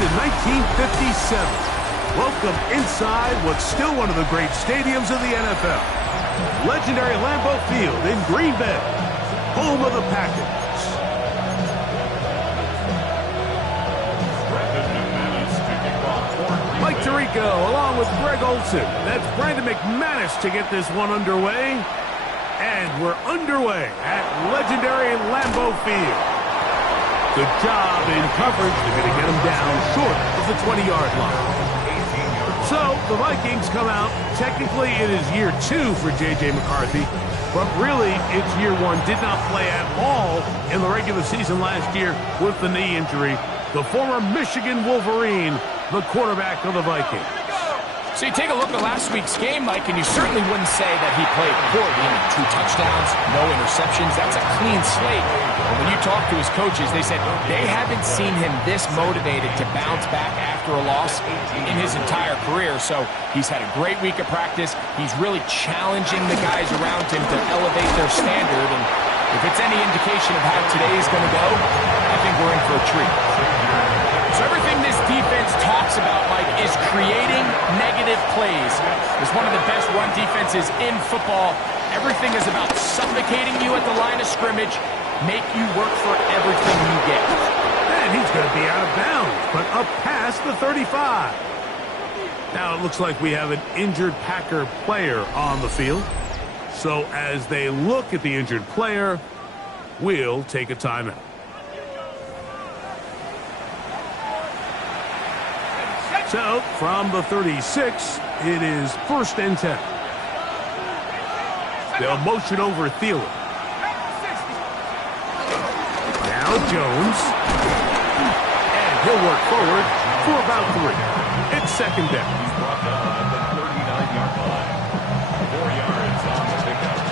opened in 1957. Welcome inside what's still one of the great stadiums of the NFL. Legendary Lambeau Field in Green Bay, home of the Packers. Mike Tirico along with Greg Olson. That's Brandon McManus to get this one underway. And we're underway at legendary Lambeau Field. Good job in coverage. They're going to get him down short of the 20-yard line. So the Vikings come out. Technically, it is year 2 for J.J. McCarthy. But really, it's year 1. Did not play at all in the regular season last year with the knee injury. The former Michigan Wolverine, the quarterback of the Vikings. So you take a look at last week's game, Mike, and you certainly wouldn't say that he played poorly. 2 touchdowns, no interceptions. That's a clean slate. But when you talk to his coaches, they said they haven't seen him this motivated to bounce back after a loss in his entire career. So he's had a great week of practice. He's really challenging the guys around him to elevate their standard. And if it's any indication of how today is going to go, I think we're in for a treat. So everything this defense talks about, Mike, is creating negative plays. It's one of the best run defenses in football. Everything is about suffocating you at the line of scrimmage, make you work for everything you get. And he's going to be out of bounds, but up past the 35. Now it looks like we have an injured Packer player on the field. So as they look at the injured player, we'll take a timeout. So, from the 36, it is 1st and 10. They'll motion over Thielen. Now Jones. And he'll work forward for about 3. It's 2nd down. He's brought down at the 39-yard line. 4 yards on the pickup.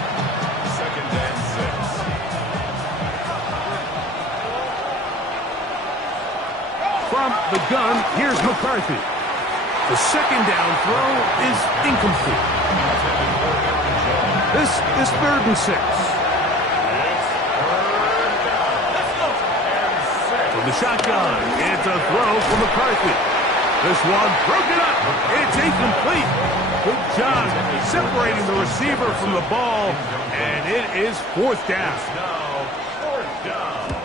2nd and 6. From the gun, here's McCarthy. The 2nd down throw is incomplete. This is 3rd and 6. From the shotgun, it's a throw from McCarthy. This one broken up. It's incomplete. Good job separating the receiver from the ball, and it is 4th down. Now 4th down.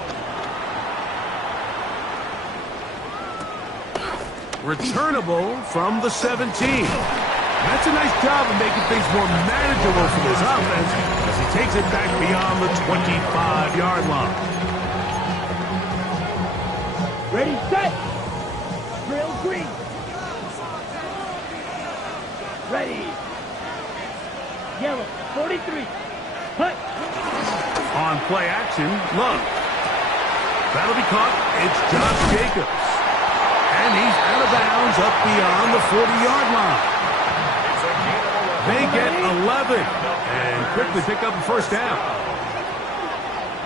Returnable from the 17. That's a nice job of making things more manageable for this offense as he takes it back beyond the 25-yard line. Ready, set. Drill green. Ready. Yellow, 43. Hut. On play action, Love. That'll be caught. It's Josh Jacobs. And he's out of bounds up beyond the 40-yard line. They get 11 and quickly pick up a 1st down.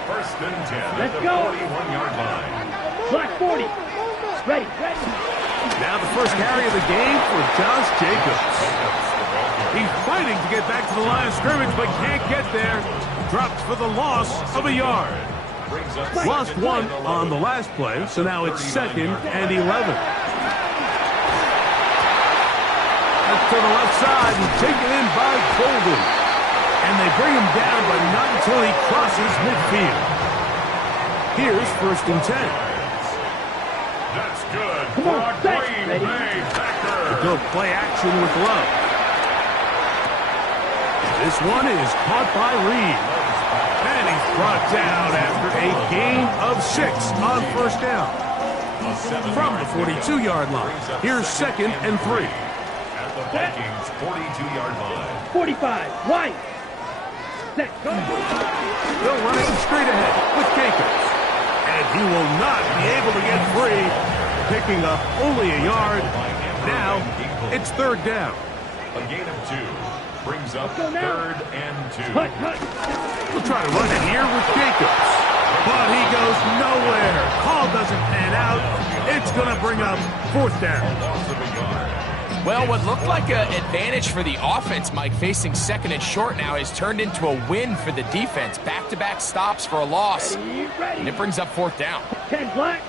1st and 10. Let's at the go. 41-yard line. Black 40. Ready. Now the first carry of the game for Josh Jacobs. He's fighting to get back to the line of scrimmage, but can't get there. Dropped for the loss of a yard. Lost 1 on the last play, so now it's 2nd and 11. That's to the left side and taken in by Golden. And they bring him down, but not until he crosses midfield. Here's 1st and 10. That's good. Come on, set. Green Ready. Bay Packers. Go play action with Love. This one is caught by Reed. And he's brought down after a gain of 6 on 1st down. From the 42-yard line, here's 2nd and 3. At the Vikings 42-yard line. 45. Wide. Set. Go. They'll run it straight ahead with Jacobs. And he will not be able to get free, picking up only a yard. Now it's 3rd down. A gain of 2 brings up 3rd and 2. Hut, hut. We'll try to run it here with Jacobs. But he goes nowhere. Call doesn't pan out. It's going to bring up 4th down. Loss of a yard. Well, what looked like an advantage for the offense, Mike, facing 2nd and short now, has turned into a win for the defense. Back-to-back stops for a loss. Ready. And it brings up 4th down. 10 black.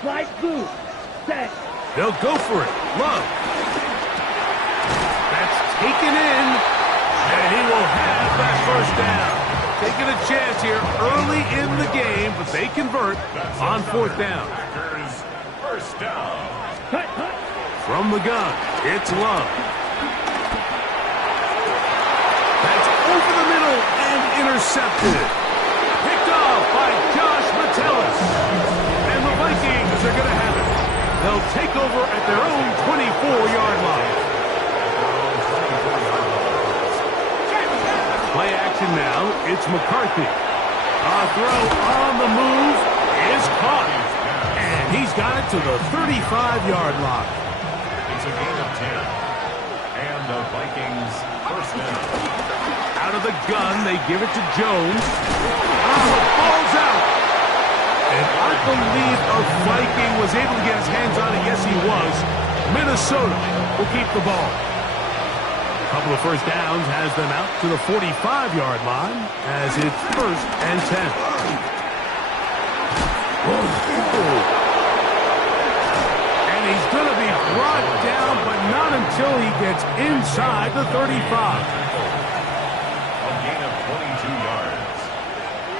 Slide blue. Set. They'll go for it. Love. That's taken in, and he will have that first down. Taking a chance here early in the game, but they convert on fourth down. Packers, first down. Cut, cut. From the gun, it's Love. That's over the middle and intercepted. Picked off by Josh Metellus. And the Vikings are going to have it. They'll take over at their own 24-yard line. Play action now. It's McCarthy. A throw on the move is caught. And he's got it to the 35-yard line. It's a gain of 10. And the Vikings first down. Out of the gun, they give it to Jones. The ball's out. And I believe a Viking was able to get his hands on it. Yes, he was. Minnesota will keep the ball. A couple of first downs has them out to the 45-yard line as it's first and 10. And he's going to be brought down, but not until he gets inside the 35. A gain of 22 yards.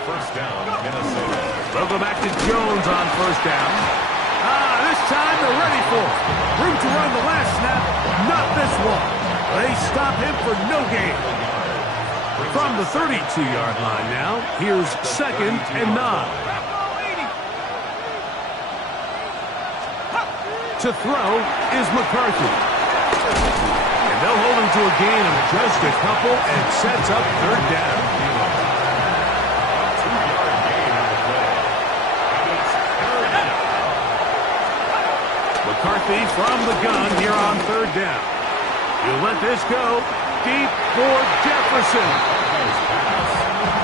First down, Minnesota. They'll go back to Jones on first down. This time they're ready for it. Room to run the last snap, not this one. They stop him for no gain. From the 32-yard line now, here's second and 9. To throw is McCarthy. And they'll hold him to a gain of just a couple and sets up third down. McCarthy from the gun here on third down. He'll let this go deep for Jefferson.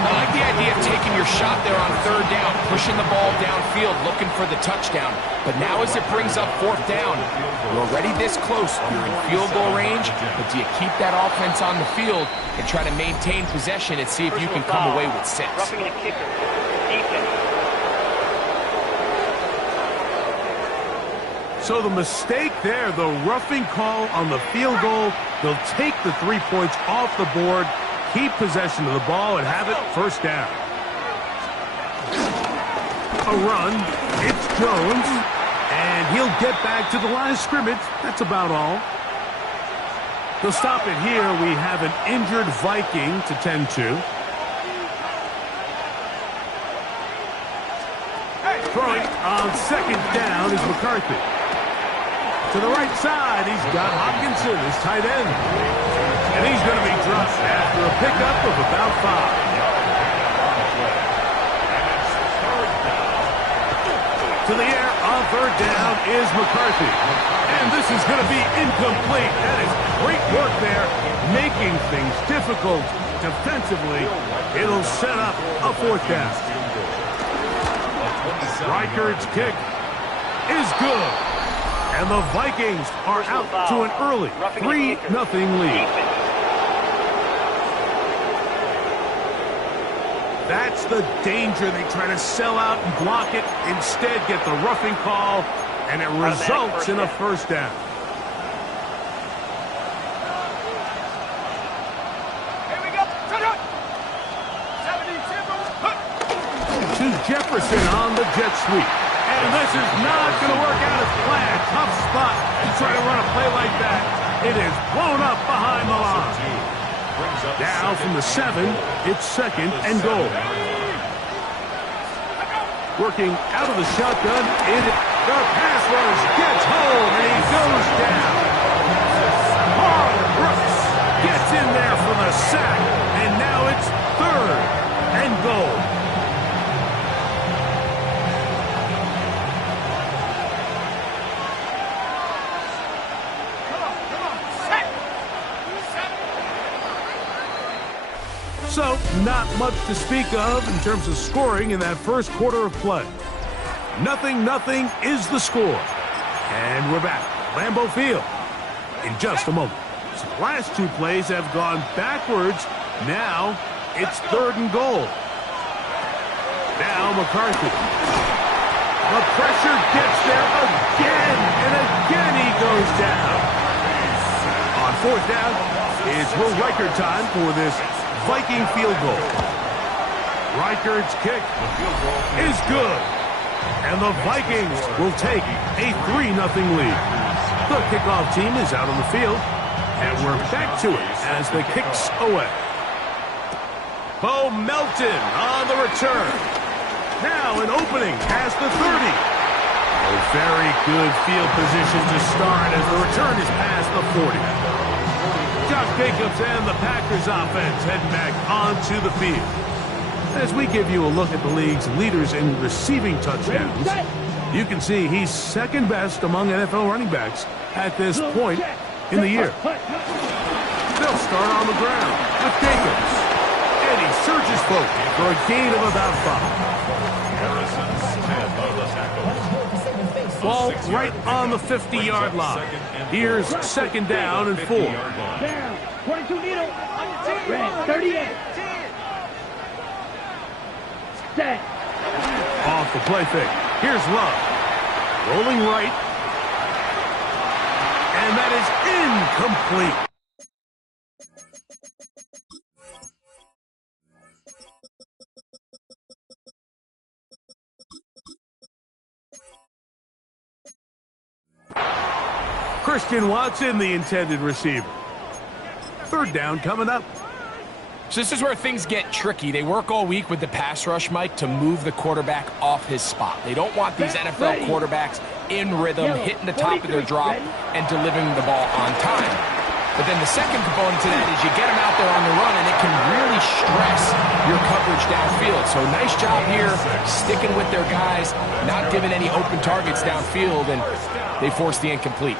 I like the idea of taking your shot there on third down, pushing the ball downfield, looking for the touchdown. But now as it brings up fourth down, you're already this close. You're in field goal range, but do you keep that offense on the field and try to maintain possession and see if you can come away with 6? Roughing the kicker. Defense. So the mistake there, the roughing call on the field goal, they'll take the 3 points off the board, keep possession of the ball, and have it first down. A run, it's Jones, and he'll get back to the line of scrimmage. That's about all. They'll stop it here. We have an injured Viking to tend to. Throwing on second down is McCarthy. To the right side, he's got Hopkinson, his tight end. And he's going to be dropped after a pickup of about 5. To the air on third down is McCarthy. And this is going to be incomplete. That is great work there, making things difficult defensively. It'll set up a fourth down. Reichard's kick is good. And the Vikings are out to an early 3-0 lead. That's the danger. They try to sell out and block it. Instead, get the roughing call, and it results in a first down. Here we go. To Jefferson on the jet sweep. And this is not going to work out as planned. Tough spot to try to run a play like that. It is blown up behind the line. Now from the 7, it's second and goal. Working out of the shotgun, the pass rush gets home, and he goes down. Paul Brooks gets in there for the sack, and now it's third and goal. So, not much to speak of in terms of scoring in that first quarter of play. 0-0 is the score. And we're back at Lambeau Field in just a moment. So the last 2 plays have gone backwards. Now, it's third and goal. Now, McCarthy. The pressure gets there again. fourth down, it's Will Reichard time for this Viking field goal. Reichard's kick is good. And the Vikings will take a 3-0 lead. The kickoff team is out on the field. And we're back to it as the kick's away. Bo Melton on the return. Now an opening past the 30. A very good field position to start as the return is past the 40. Josh Jacobs and the Packers offense head back onto the field. As we give you a look at the league's leaders in receiving touchdowns, you can see he's second best among NFL running backs at this point in the year. They'll start on the ground with Jacobs. And he surges forward for a gain of about 5. Ball right on the 50-yard line. Here's second down and 4. Down. 22 needle. Red. 38. Set. Off the play fake. Here's Love. Rolling right. And that is incomplete. Christian Watson, the intended receiver. Third down coming up. So this is where things get tricky. They work all week with the pass rush, Mike, to move the quarterback off his spot. They don't want these NFL quarterbacks in rhythm, hitting the top of their drop, and delivering the ball on time. But then the second component to that is you get them out there on the run, and it can really stress your coverage downfield. So nice job here, sticking with their guys, not giving any open targets downfield, and they force the incomplete.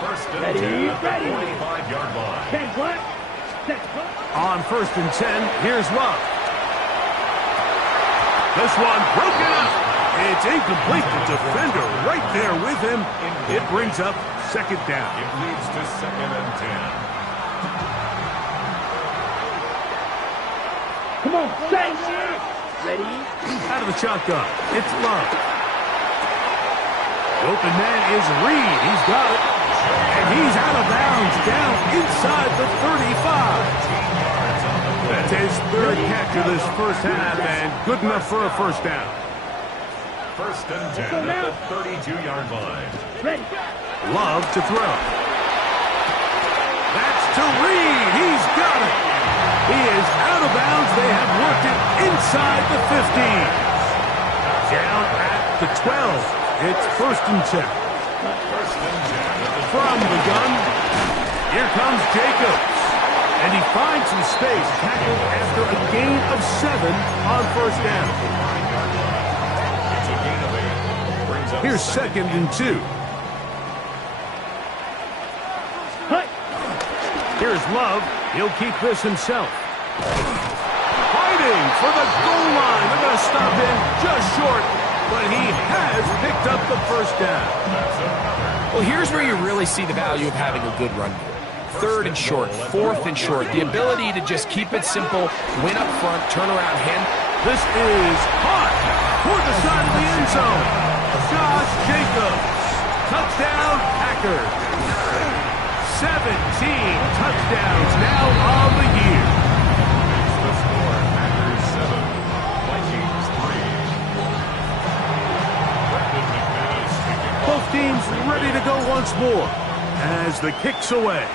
Ready. 45-yard line. 10 black. Set. On first and 10, here's Love. This one broken up. It's incomplete. The defender right there with him. It brings up second down. It leads to second and 10. Come on. Set. Ready. Out of the shotgun, it's Love. The open man is Reed. He's got it. And he's out of bounds down inside the 35. That's his third catch of this first half and good enough for a first down. First and 10 at the 32-yard line. Ready. Love to throw. That's to Reed. He's got it. He is out of bounds. They have worked it inside the 15. Down at the 12. It's first and 10. First and 10 at the From the gun, here comes Jacobs. And he finds some space, tackled after a gain of 7 on first down. It's a gain of 8. Brings up Here's second and 2. Hut. Here's Love. He'll keep this himself. Fighting for the goal line. They're going to stop him just short, but he has picked up the first down. Well, here's where you really see the value of having a good run game. Third and short, fourth and short. The ability to just keep it simple, win up front, turn around, hand. This is hot toward the side of the end zone. Josh Jacobs. Touchdown, Packers. 17 touchdowns now on the year. the score. Packers 7, Vikings 3. Both teams ready to go once more as the kick's away.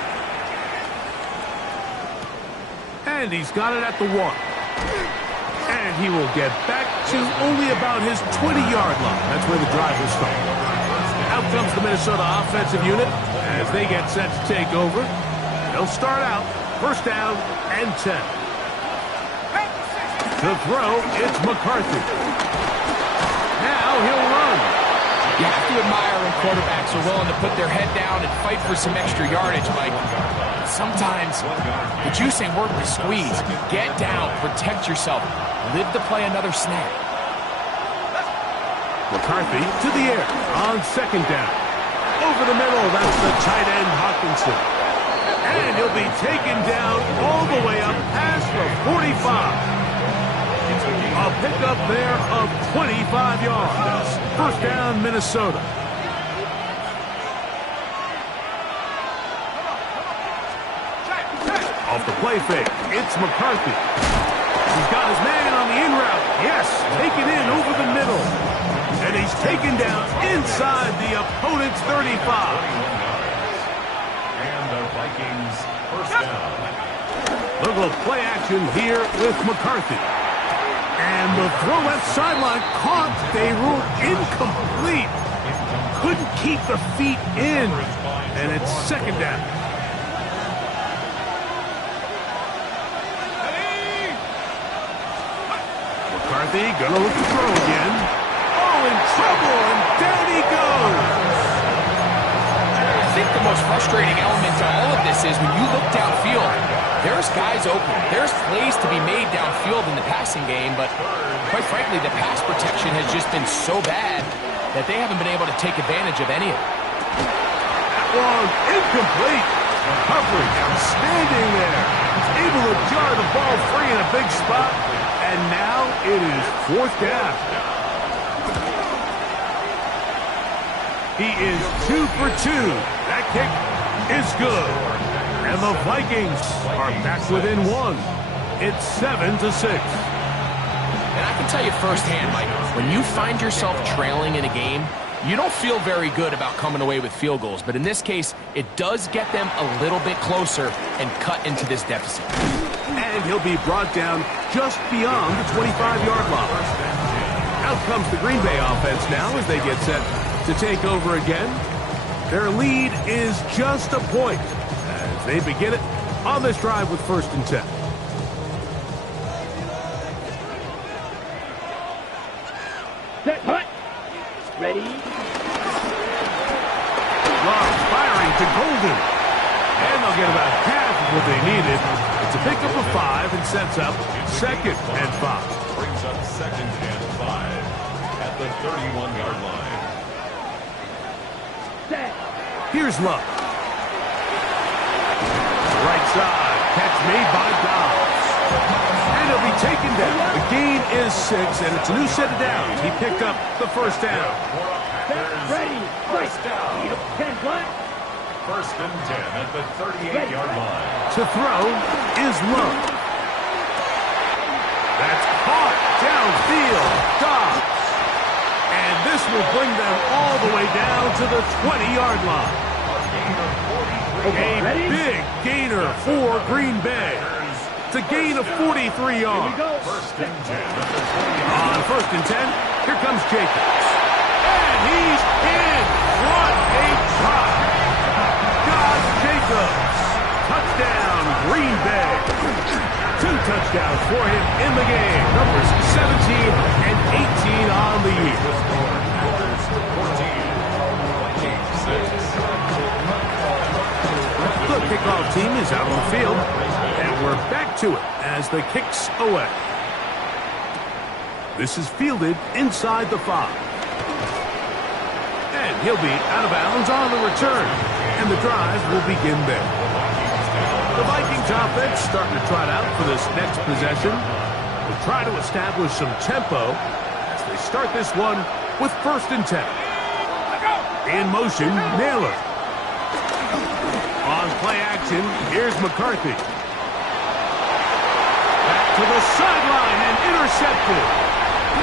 And he's got it at the 1. And he will get back to only about his 20-yard line. That's where the drive will start. Out comes the Minnesota offensive unit as they get set to take over. They'll start out first down and 10. To throw, it's McCarthy. Now he'll run. You have to admire when quarterbacks are willing to put their head down and fight for some extra yardage, Mike. Sometimes the juice ain't worth the squeeze. Get down, protect yourself, live to play another snap. McCarthy to the air on second down. Over the middle, that's the tight end Hawkinson. And he'll be taken down all the way up past the 45. A pickup there of 25 yards. First down, Minnesota. Off the play fake, it's McCarthy. He's got his man on the in route. Yes, taken in over the middle. And he's taken down inside the opponent's 35. And the Vikings first down. Look at play action here with McCarthy. And the throw left sideline caught. They ruled incomplete. Couldn't keep the feet in. And it's second down. McCarthy gonna look to throw again. Oh, in trouble, and down he goes. I think the most frustrating element to all of this is when you look downfield, there's guys open. There's plays to be made downfield in the passing game, but quite frankly, the pass protection has just been so bad that they haven't been able to take advantage of any of it. That one incomplete. Coverage standing there. He's able to jar the ball free in a big spot, and now it is fourth down. He is 2 for 2. That kick is good. And the Vikings are back within 1. It's 7-6. And I can tell you firsthand, Mike, when you find yourself trailing in a game, you don't feel very good about coming away with field goals. But in this case, it does get them a little bit closer and cut into this deficit. And he'll be brought down just beyond the 25-yard line. Out comes the Green Bay offense now as they get set to take over again. Their lead is just a point as they begin it on this drive with 1st and 10. Set, hut. Ready. Love firing to Golden. And they'll get about half of what they needed. It's a pickup of 5 and sets up 2nd and 5. Brings up 2nd and 5 at the 31-yard line. Set. Here's Love. Right side. Catch made by Dobbs. And he'll be taken down. The gain is 6, and it's a new set of downs. He picked up the first down. Set. Ready. First down. 10 what? 1st and 10 at the 38-yard line. To throw is Love. That's caught downfield. Dobbs. And this will bring them all the way down to the 20-yard line. A big gainer for Green Bay. It's a gain of 43 yards. First and 10 at the 20. On 1st and 10, here comes Jacobs. And he's in. What a try. Josh Jacobs. Touchdown, Green Bay. 2 touchdowns for him in the game. Numbers 17 and 18 on the year. 14. Vikings 6. The kickoff team is out on the field, and we're back to it as the kick's away. This is fielded inside the 5. And he'll be out of bounds on the return, and the drive will begin there. The Vikings offense starting to trot out for this next possession. We'll try to establish some tempo as they start this one with 1st and 10. In motion, Naylor. On play action, here's McCarthy. Back to the sideline and intercepted.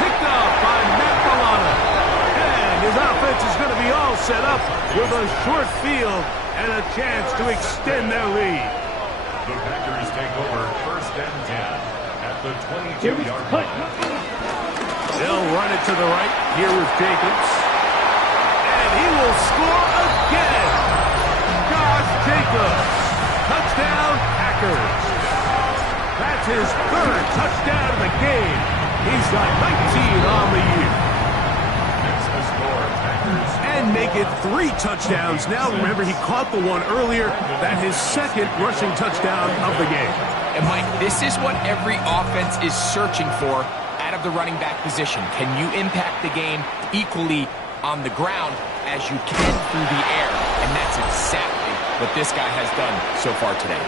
Picked up by Matt Milano. And his offense is going to be all set up with a short field and a chance to extend their lead. The Packers take over 1st and 10 at the 22-yard line. They'll run it to the right here with Jacobs. And he will score again. Josh Jacobs. Touchdown, Packers. That's his 3rd touchdown of the game. He's got 19 on the year. That's the score, Packers. And make it 3 touchdowns. Now, remember, he caught the one earlier. That his 2nd rushing touchdown of the game. And Mike, this is what every offense is searching for out of the running back position. Can you impact the game equally on the ground as you can through the air? And that's exactly what this guy has done so far today.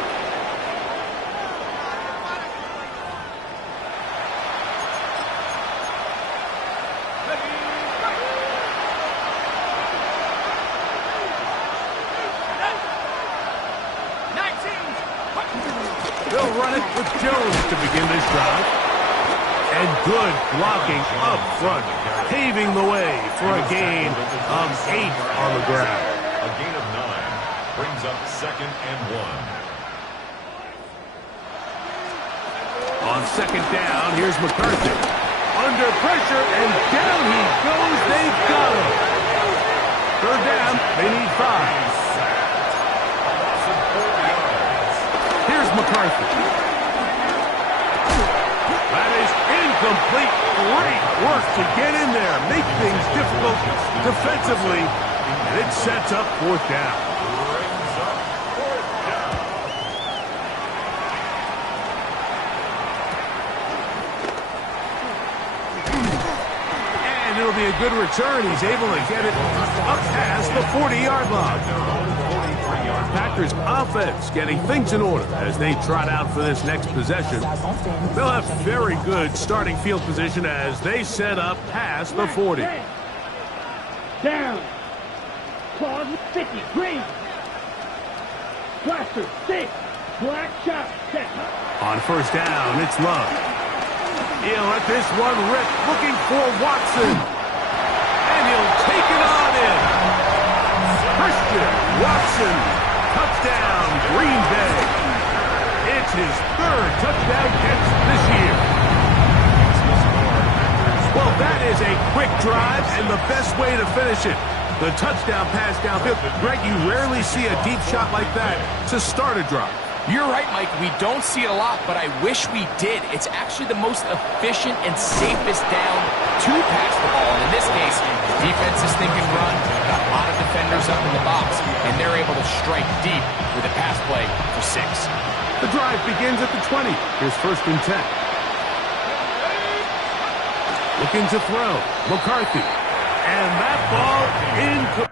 run it with Jones to begin this drive. And good blocking up front, paving the way for a gain of 8 on the ground. A gain of 9 brings up 2nd and 1. On 2nd down, here's McCarthy. Under pressure, and down he goes. They've got him. 3rd down, they need 5. Here's McCarthy. That is incomplete. Great work to get in there, make things difficult defensively, and it sets up 4th down. And it'll be a good return. He's able to get it up past the 40-yard line. Packers offense getting things in order as they trot out for this next possession. They'll have very good starting field position as they set up past the 40. Down. Claws 50. Green. Blaster 6. Black shot. Set. On 1st down, it's Love. He'll let this one rip, looking for Watson. And he'll take it on in. Christian Watson. Touchdown, Green Bay. It's his 3rd touchdown catch this year. Well, that is a quick drive and the best way to finish it. The touchdown pass downfield. Greg, you rarely see a deep shot like that to start a drive. You're right, Mike. We don't see it a lot, but I wish we did. It's actually the most efficient and safest down to pass the ball. And in this case, the defense is thinking run, got a lot of defenders up in the box, and they're able to strike deep with a pass play for 6. The drive begins at the 20. Here's 1st and 10. Looking to throw. McCarthy. And that ball incomplete.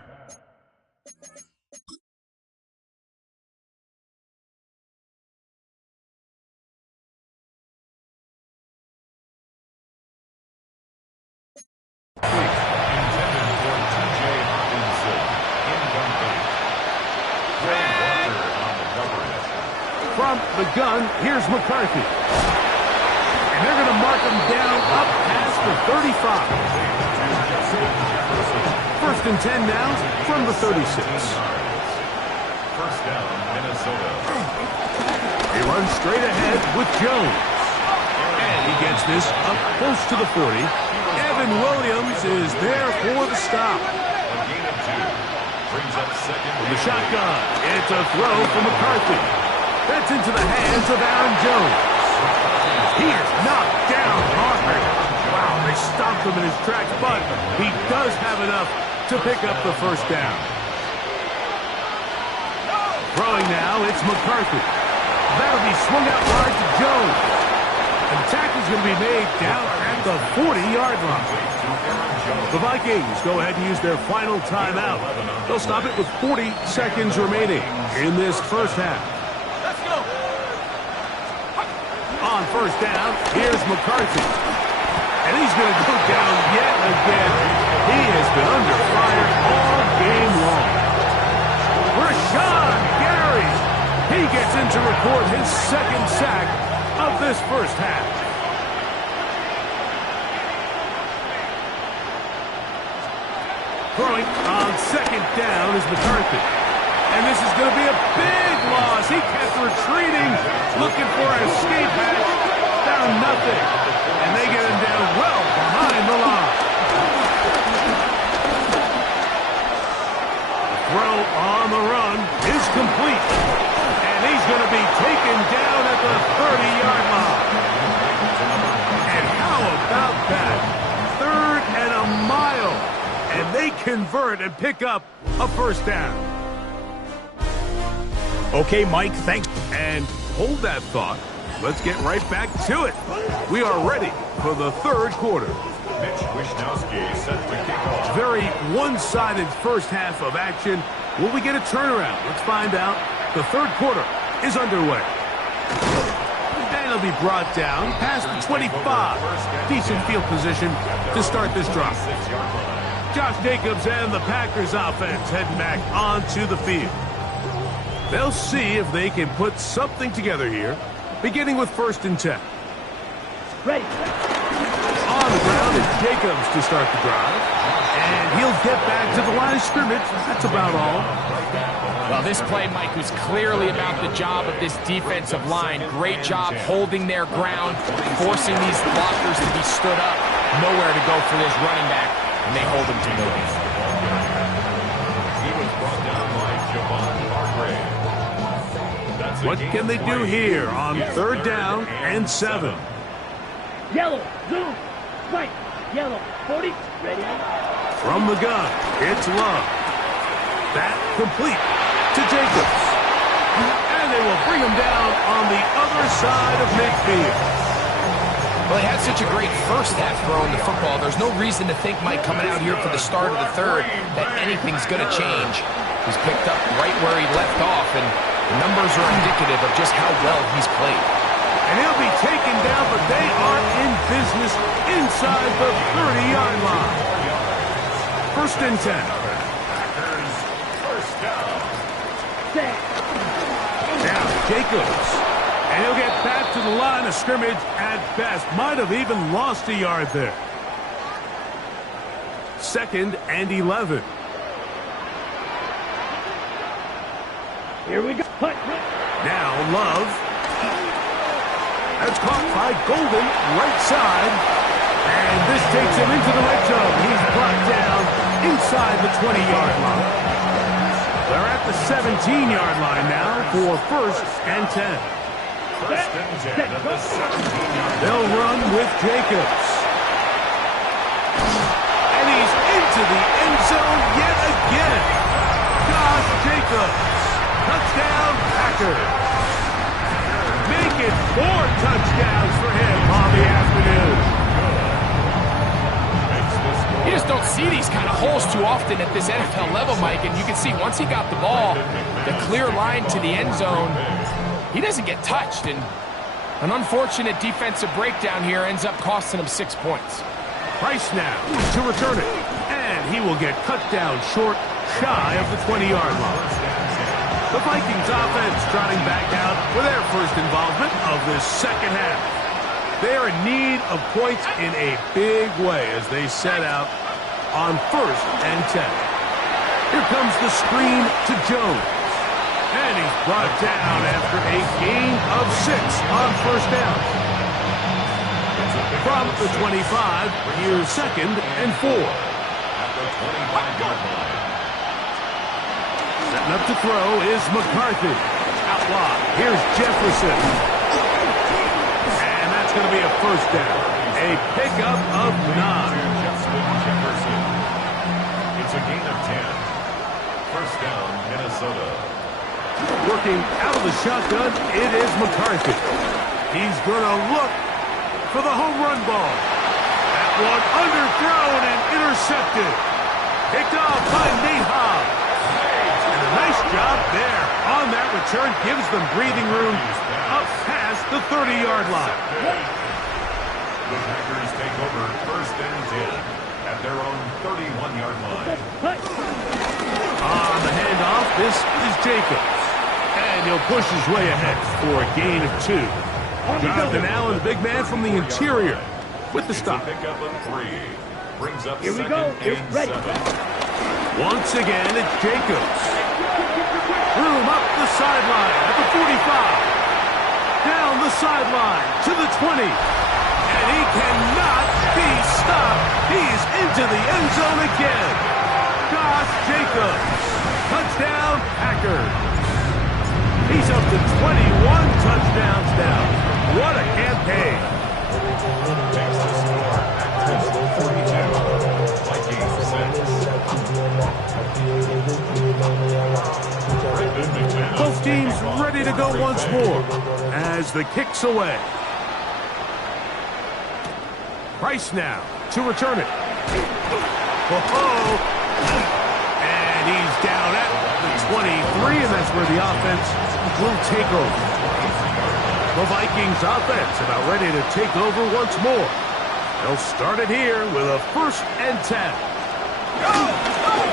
From the gun, here's McCarthy. And they're going to mark him down up past the 35. 1st and 10 now from the 36. 1st down, Minnesota. He runs straight ahead with Jones. And he gets this up close to the 40. Evan Williams is there for the stop. A gain of 2 brings up 2nd. From the shotgun, it's a throw from McCarthy. That's into the hands of Aaron Jones. He is knocked down hard. Wow, they stopped him in his tracks, but he does have enough to pick up the 1st down. Throwing now, it's McCarthy. That'll be swung out wide to Jones. And the tackle's going to be made down at the 40-yard line. The Vikings go ahead and use their final timeout. They'll stop it with 40 seconds remaining in this 1st half. On 1st down, here's McCarthy. And he's going to go down yet again. He has been under fire all game long. Rashawn Gary. He gets in to record his 2nd sack of this 1st half. Throwing on 2nd down is McCarthy. And this is going to be a big loss. He kept retreating, looking for an escape hatch. Found nothing. And they get him down well behind the line. The throw on the run is complete. And he's going to be taken down at the 30-yard line. And how about that? 3rd and a mile. And they convert and pick up a 1st down. Okay, Mike, thanks. And hold that thought. Let's get right back to it. We are ready for the 3rd quarter. Mitch Wisnowski set the kickoff. Very one-sided 1st half of action. Will we get a turnaround? Let's find out. The 3rd quarter is underway. And it'll be brought down past the 25. Decent field position to start this drive. Josh Jacobs and the Packers offense heading back onto the field. They'll see if they can put something together here beginning with 1st and 10. Ready. On the ground, it's Jacobs to start the drive. And he'll get back to the line of scrimmage. That's about all. Well, this play, Mike, was clearly about the job of this defensive line. Great job holding their ground, forcing these blockers to be stood up. Nowhere to go for this running back, and they hold him to no gain. He was brought down by Javon Hargrave. What can they do here on 3rd down and 7? Yellow. Zoom. Right. Yellow. 40. Ready. From the gun, it's Love. That complete to Jacobs. And they will bring him down on the other side of midfield. Well, he had such a great first half throwing the football. There's no reason to think, Mike, coming out here for the start of the 3rd, that anything's going to change. He's picked up right where he left off, and the numbers are indicative of just how well he's played. And he'll be taken down, but they are in business inside the 30-yard line. 1st and 10. Packers, first down. Set. Now Jacobs. And he'll get back to the line of scrimmage at best. Might have even lost a yard there. 2nd and 11. Here we go. Punt. Now Love. That's caught by Golden, right side. And this takes him into the red zone. He's brought down inside the 20-yard line. They're at the 17-yard line now for 1st and 10. 1st and 10 at the 17-yard. They'll run with Jacobs. And he's into the end zone yet again. Josh Jacobs. Touchdown, Packers. Make it 4 touchdowns for him on the afternoon. You just don't see these kind of holes too often at this NFL level, Mike, and you can see once he got the ball, the clear line to the end zone, he doesn't get touched, and an unfortunate defensive breakdown here ends up costing him 6 points. Price now to return it, and he will get cut down short, shy of the 20-yard line. The Vikings offense trotting back out for their first involvement of this 2nd half. They are in need of points in a big way as they set out on 1st and 10. Here comes the screen to Jones. And he's brought down after a gain of 6 on 1st down. From the 25, here's 2nd and 4. At the 25-yard line. Setting up to throw is McCarthy. Out wide. Here's Jefferson. And that's going to be a 1st down. A pickup of 9. Justin Jefferson. It's a gain of 10. 1st down, Minnesota. Working out of the shotgun, it is McCarthy. He's going to look for the home run ball. That one underthrown and intercepted. Picked off by Nate Hobbs. Nice job there on that return. Gives them breathing room up past the 30-yard line. The Packers take over 1st and 10 at their own 31-yard line. On the handoff, this is Jacobs. And he'll push his way ahead for a gain of 2. Jonathan Allen, the big man from the interior, with the stop. Pickup of 3. Brings up Here we go. 2nd and 7. Once again, it's Jacobs. Room up the sideline at the 45. Down the sideline to the 20. And he cannot be stopped. He's into the end zone again. Josh Jacobs. Touchdown, Packers. He's up to 21 touchdowns now. What a campaign. Takes the score. Packers 42. Vikings 6. Both teams ready to go once more as the kick's away. Price now to return it. And he's down at the 23, and that's where the offense will take over. The Vikings offense about ready to take over once more. They'll start it here with a 1st and 10.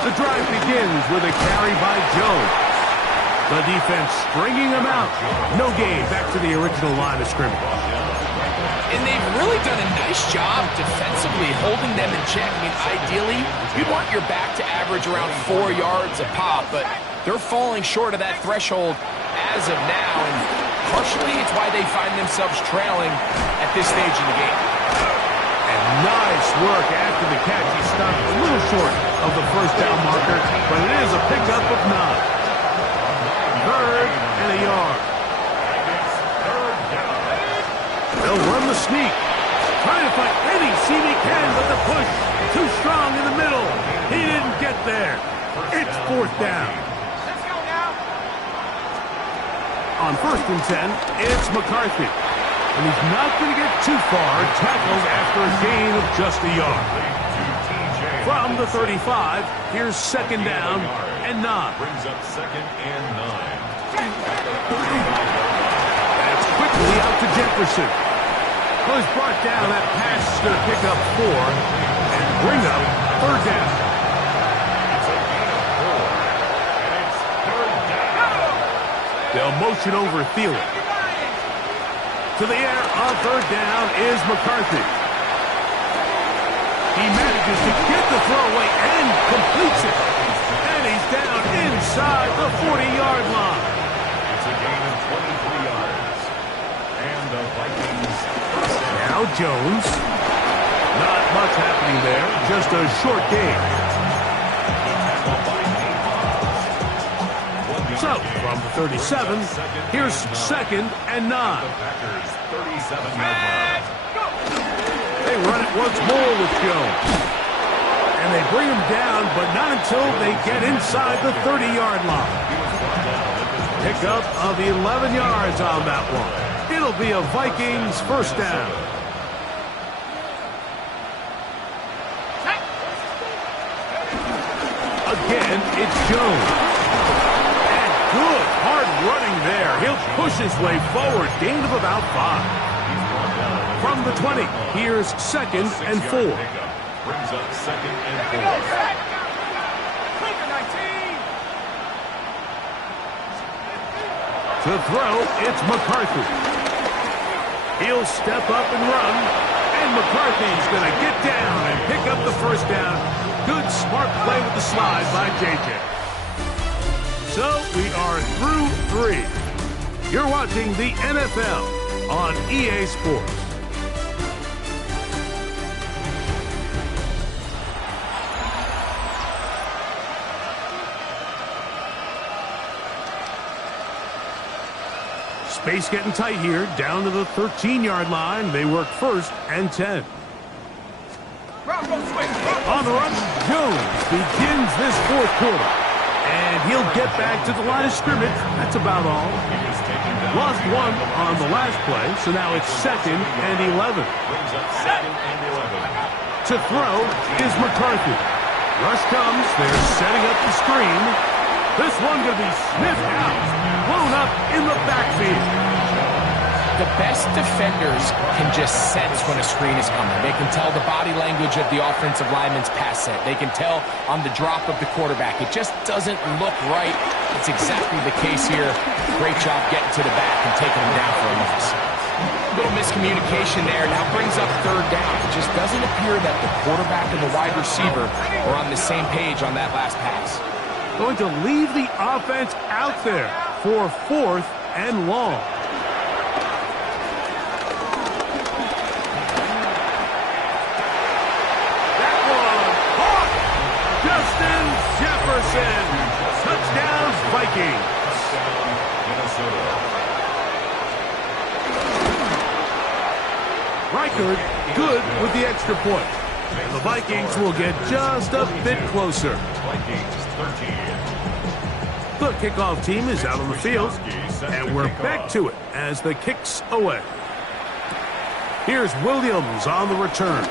The drive begins with a carry by Jones. The defense stringing them out. No gain. Back to the original line of scrimmage. And they've really done a nice job defensively holding them in check. I mean, ideally, you want your back to average around 4 yards a pop, but they're falling short of that threshold as of now, and partially it's why they find themselves trailing at this stage in the game. And nice work after the catch. He stopped a little short of the first down marker, but it is a pickup of 9. 3rd and a yard. They'll run the sneak. Trying to find any seam he can, but the push too strong in the middle. He didn't get there. It's 4th down. Let's go now. On 1st and 10, it's McCarthy. And he's not going to get too far. Tackled after a gain of just a yard. From the 35, here's 2nd down and 9. Brings up 2nd and 9. That's quickly out to Jefferson. Was brought down. That pass is going to pick up 4 and bring up 3rd down. It's a gain of 4, and it's 3rd down. They'll motion over Thielen. To the air on 3rd down is McCarthy. He manages to get the throw away and completes it. And he's down inside the 40-yard line. It's a gain of 23 yards. And the Vikings. Now Jones. Not much happening there. Just a short gain. So, from the 37, here's 2nd and 9. Packers 37-yard line. They run it once more with Jones. And they bring him down, but not until they get inside the 30-yard line. Pickup of 11 yards on that one. It'll be a Vikings 1st down. Again, it's Jones. And good, hard running there. He'll push his way forward. Gain of about 5. From the 20, here's 2nd and 4. Brings up 2nd and 4. To throw, it's McCarthy. He'll step up and run, and McCarthy's going to get down and pick up the 1st down. Good, smart play with the slide by J.J. So we are through 3. You're watching the NFL on EA Sports. Space getting tight here, down to the 13-yard line. They work 1st and 10. On the run, Jones begins this 4th quarter. And he'll get back to the line of scrimmage. That's about all. Lost 1 on the last play, so now it's 2nd and 11. To throw is McCarthy. Rush comes. They're setting up the screen. This one going to be sniffed out. Blown up in the backfield. The best defenders can just sense when a screen is coming. They can tell the body language of the offensive lineman's pass set. They can tell on the drop of the quarterback. It just doesn't look right. It's exactly the case here. Great job getting to the back and taking him down for a loss. A little miscommunication there. Now brings up 3rd down. It just doesn't appear that the quarterback and the wide receiver are on the same page on that last pass. Going to leave the offense out there for 4th and long. That one caught. Justin Jefferson. Touchdown Vikings. Reichard good with the extra point. And the Vikings will get just a bit closer. The kickoff team is out on the field, and we're back to it as the kick's away. Here's Williams on the return.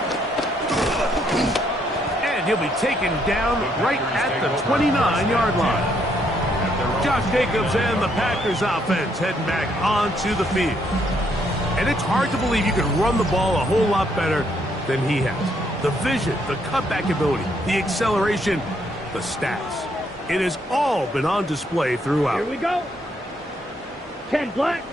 And he'll be taken down right at the 29-yard line. Josh Jacobs and the Packers offense heading back onto the field. And it's hard to believe you can run the ball a whole lot better than he has. The vision, the cutback ability, the acceleration, the stats. It has all been on display throughout. Here we go. 10 black.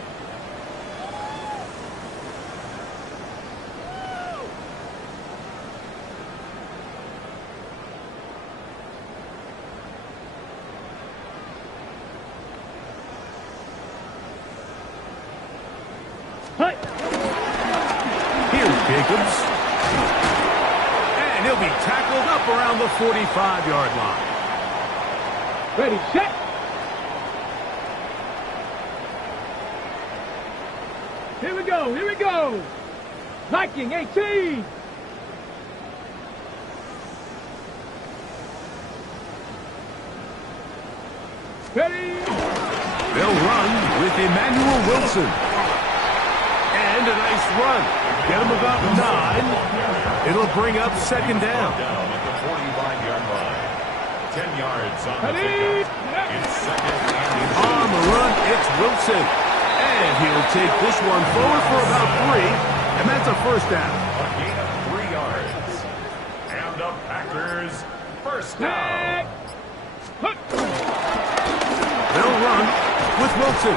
Hey. Here's Jacobs. And he'll be tackled up around the 45-yard line. Ready, set. Here we go, here we go. Viking 18. Ready. They'll run with Emmanuel Wilson. And a nice run. Get him about 9. It'll bring up second down. Down at the 45-yard line. 10 yards on the pickup. It's second and On the run, it's Wilson. And he'll take this one forward for about 3. And that's a first down. a gain of 3 yards. And the Packers first down. They'll run with Wilson.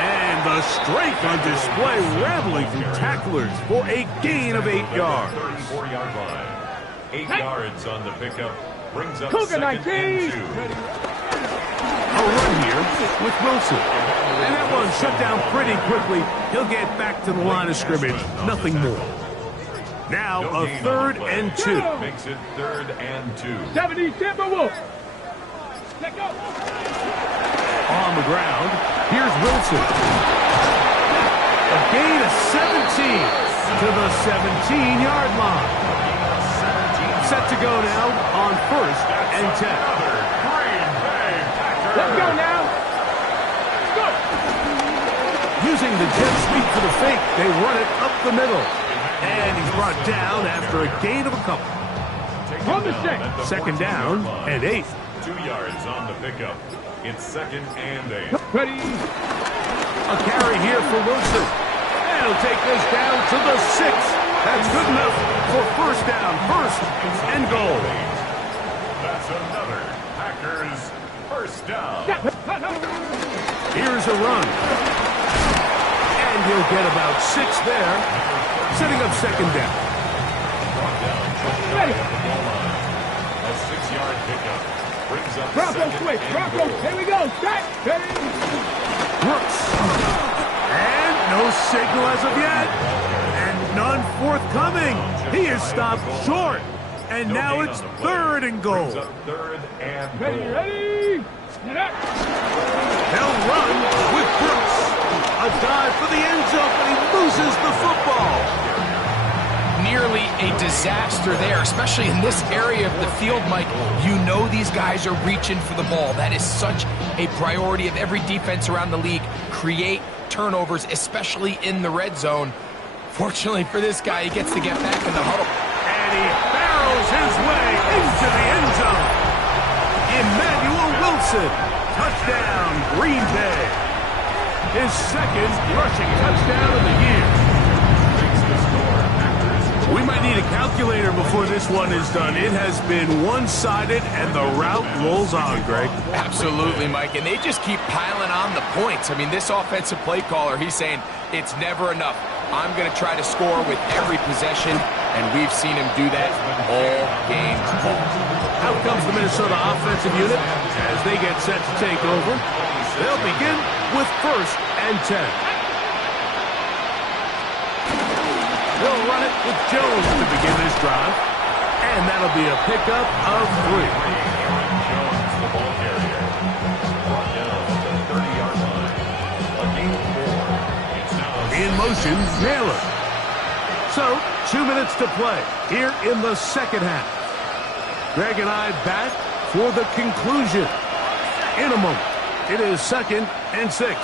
And the strength on display, rambling through tacklers for a gain of 8 yards. 34-yard line. 8 yards on the pickup. Brings up Cougar second 19. and 2. A run here with Wilson. And that one shut down pretty quickly. He'll get back to the line of scrimmage. Nothing more. Now No a gain on third the play. and 2. Makes it third and 2. 70 Timberwolves. Let go. On the ground, here's Wilson. A gain of 17 to the 17-yard line. Set to go now on first and 10. Let's go now. Good. Using the jet sweep for the fake, they run it up the middle. And he's brought down after a gain of a couple. On the 6. Second down and 8. 2 yards on the pickup. It's second and 8. Ready. A carry here for Wilson. And he'll take this down to the 6. That's good enough for first down, first and goal. That's another Packers first down. Here's a run. And he'll get about 6 there, setting up second down. Ready. A 6-yard pickup. Brings up Bronco second switch. and Bronco. goal. Here we go. Set. Ready. Brooks. And no signal as of yet. And none forthcoming. He is stopped short. And No now gain it's on the play. third and goal. Brings up third and Ready. goal. Ready. Get up. They'll run with Brooks. A dive for the end zone, but he loses the football. Nearly a disaster there, especially in this area of the field, Mike. You know these guys are reaching for the ball. That is such a priority of every defense around the league. Create turnovers, especially in the red zone. Fortunately for this guy, he gets to get back in the huddle. And he barrels his way into the end zone. Emmanuel Wilson, touchdown, Green Bay. His second rushing touchdown of the year. Makes the score. Packers. We might need a calculator before this one is done. It has been one-sided, and the route rolls on, Greg. Absolutely, Mike, and they just keep piling on the points. I mean, this offensive play caller, he's saying it's never enough. I'm going to try to score with every possession, and we've seen him do that all game long. Out comes the Minnesota offensive unit as they get set to take over. They'll begin with first and 10. They'll run it with Jones to begin this drive. And that'll be a pickup of 3. Aaron Jones, the ball carrier. Brought down at the 30-yard line. A gain of 4. It's now In motion, Naylor. So, 2 minutes to play here in the second half. Greg and I back for the conclusion. In a moment, it is second and 6.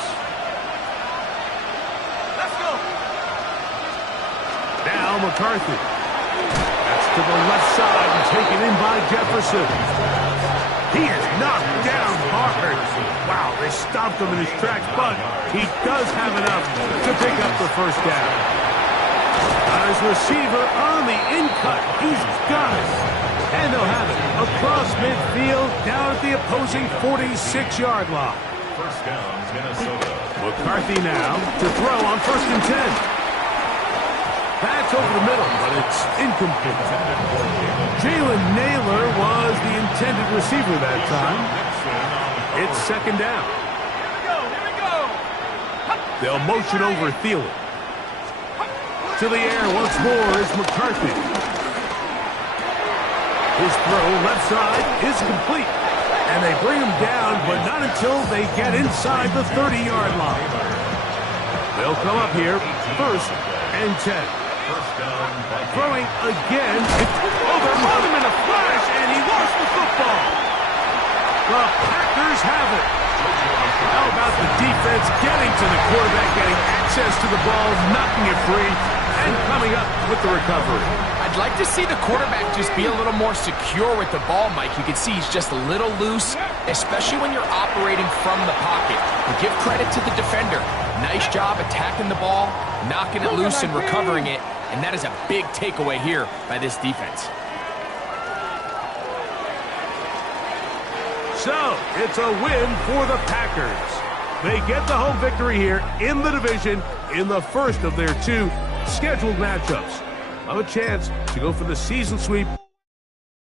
Now McCarthy. That's to the left side and taken in by Jefferson. He is knocked down hard. Wow, they stopped him in his tracks, but he does have enough to pick up the first down. His receiver on the in-cut. He's got it. And they'll have it across midfield down at the opposing 46-yard line. First down, Minnesota. McCarthy now to throw on 1st and 10. That's over the middle, but it's incomplete. Jalen Naylor was the intended receiver that time. It's 2nd down. Here we go. They'll motion over Thielen. To the air once more is McCarthy. His throw left side is complete. And they bring him down, but not until they get inside the 30-yard line. They'll come up here, 1st and 10. Throwing again. Oh, they're on him in a flash, and he lost the football. The Packers have it. How about the defense getting to the quarterback, getting access to the ball, knocking it free, and coming up with the recovery. I'd like to see the quarterback just be a little more secure with the ball, Mike. You can see he's just a little loose, especially when you're operating from the pocket. But give credit to the defender. Nice job attacking the ball, knocking it loose and recovering it, and that is a big takeaway here by this defense. So, it's a win for the Packers. They get the home victory here in the division in the first of their 2 scheduled matchups. Have a chance to go for the season sweep